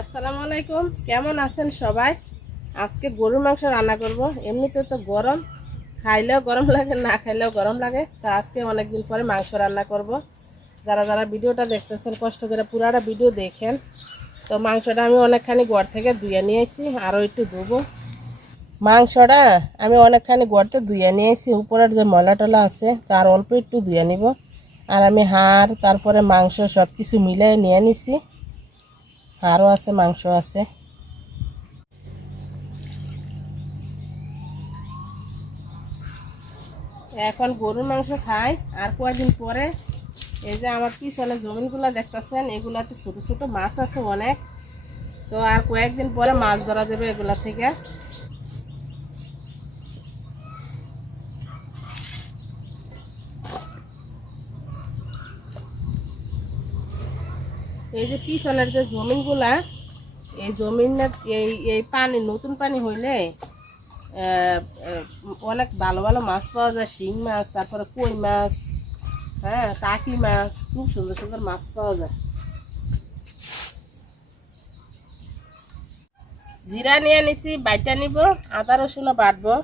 আসসালামু আলাইকুম। কেমন আছেন সবাই? আজকে গরুর মাংস রান্না করব। এমনিতে তো গরম, খাইলেও গরম লাগে, না খাইলেও গরম লাগে। তো আজকে অনেকদিন পরে মাংস রান্না করব। যারা যারা ভিডিওটা দেখতেছেন, কষ্ট করে পুরাটা ভিডিও দেখেন। তো মাংসটা আমি অনেকখানি ঘর থেকে ধুয়ে নিয়ে এসেছি আরও একটু ধুবো। মাংসটা আমি অনেকখানি গড়তে ধুয়ে নিয়ে এসেছি উপরের যে ময়লা টলা আছে, তার অল্প একটু ধুয়ে নিব। আর আমি হাড়, তারপরে মাংস সব কিছু মিলিয়ে নিয়ে নিছি। হাড়ও আছে, মাংস আছে। এখন গরুর মাংস খাই, আর কয়েকদিন পরে এই যে আমার পিছনে জমিনগুলো দেখতেছেন, এগুলাতে ছোট ছোট মাছ আছে অনেক। তো আর কয়েকদিন পরে মাছ ধরা যাবে এগুলা থেকে। এই যে পিছনের যে জমিনগুলা, এই জমিনের এই এই পানি, নতুন পানি হইলে অনেক ভালো ভালো মাছ পাওয়া যায়, শিং মাছ, তারপরে কই মাছ হ্যাঁ টাকি মাছ, খুব সুন্দর সুন্দর মাছ পাওয়া যায়। জিরা নিয়ে নিছি, বাইটা নিব, আদা রসুনও বাটবো।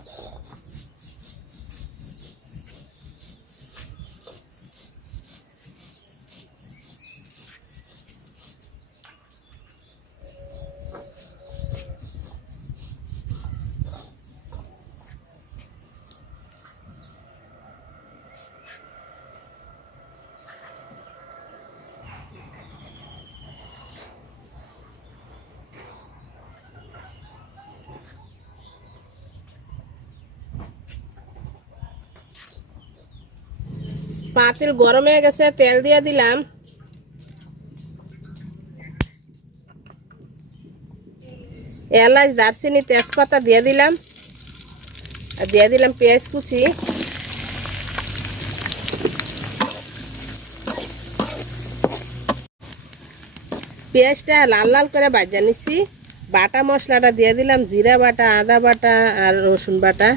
পাতিল গরম হয়ে গেছে, তেল দিয়ে দিলাম। এলাচ, দারচিনি, তেজপাতা দিয়ে দিলাম। আর দিয়ে দিলাম পেঁয়াজ কুচি। পেঁয়াজটা লাল লাল করে বাজা নিচ্ছি। বাটা মশলাটা দিয়ে দিলাম, জিরা বাটা, আদা বাটা আর রসুন বাটা।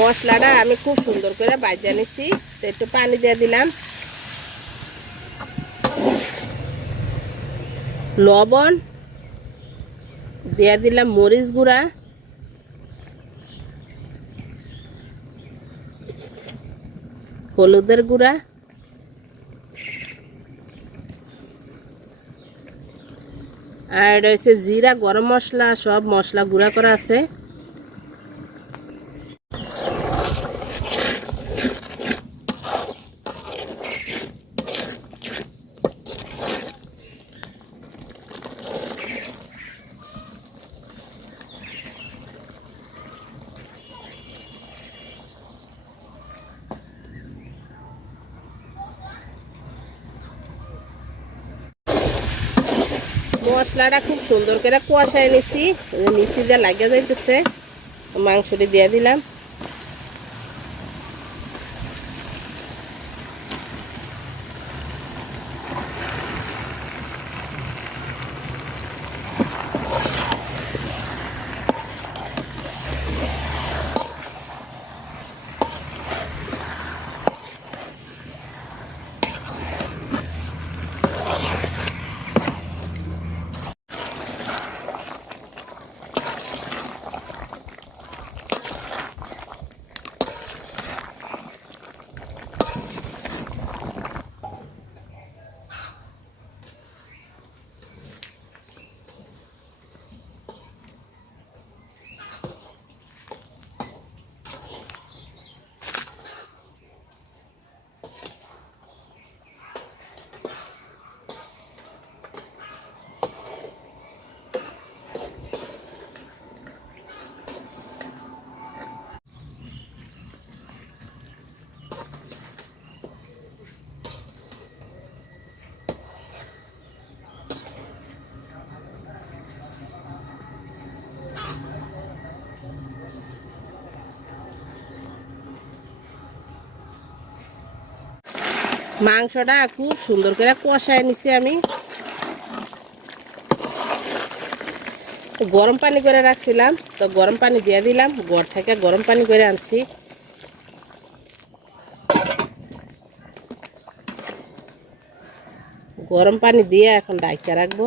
মশলাটা আমি খুব সুন্দর করে বাজা নিছি। তো একটু পানি দিয়ে দিলাম। লবণ, দিয়ে দিলাম মরিচ গুঁড়া। হলুদের গুঁড়া। আর হচ্ছে জিরা, গরম মশলা, সব মশলা গুঁড়া করা আছে। মশলাটা খুব সুন্দর করে কুয়াশায় নিছি নিচি যা লাগিয়ে যাইতেছে মাংসটি দিয়ে দিলাম। মাংসটা খুব সুন্দর করে কষায় নিছি আমি। গরম পানি করে রাখছিলাম, তো গরম পানি দিয়ে দিলাম, ঘর থেকে গরম পানি করে আনছি। গরম পানি দিয়ে এখন ডাইকা রাখব।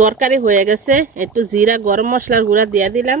তরকারি হয়ে গেছে, একটু জিরা, গরম মশলার গুঁড়া দিয়ে দিলাম।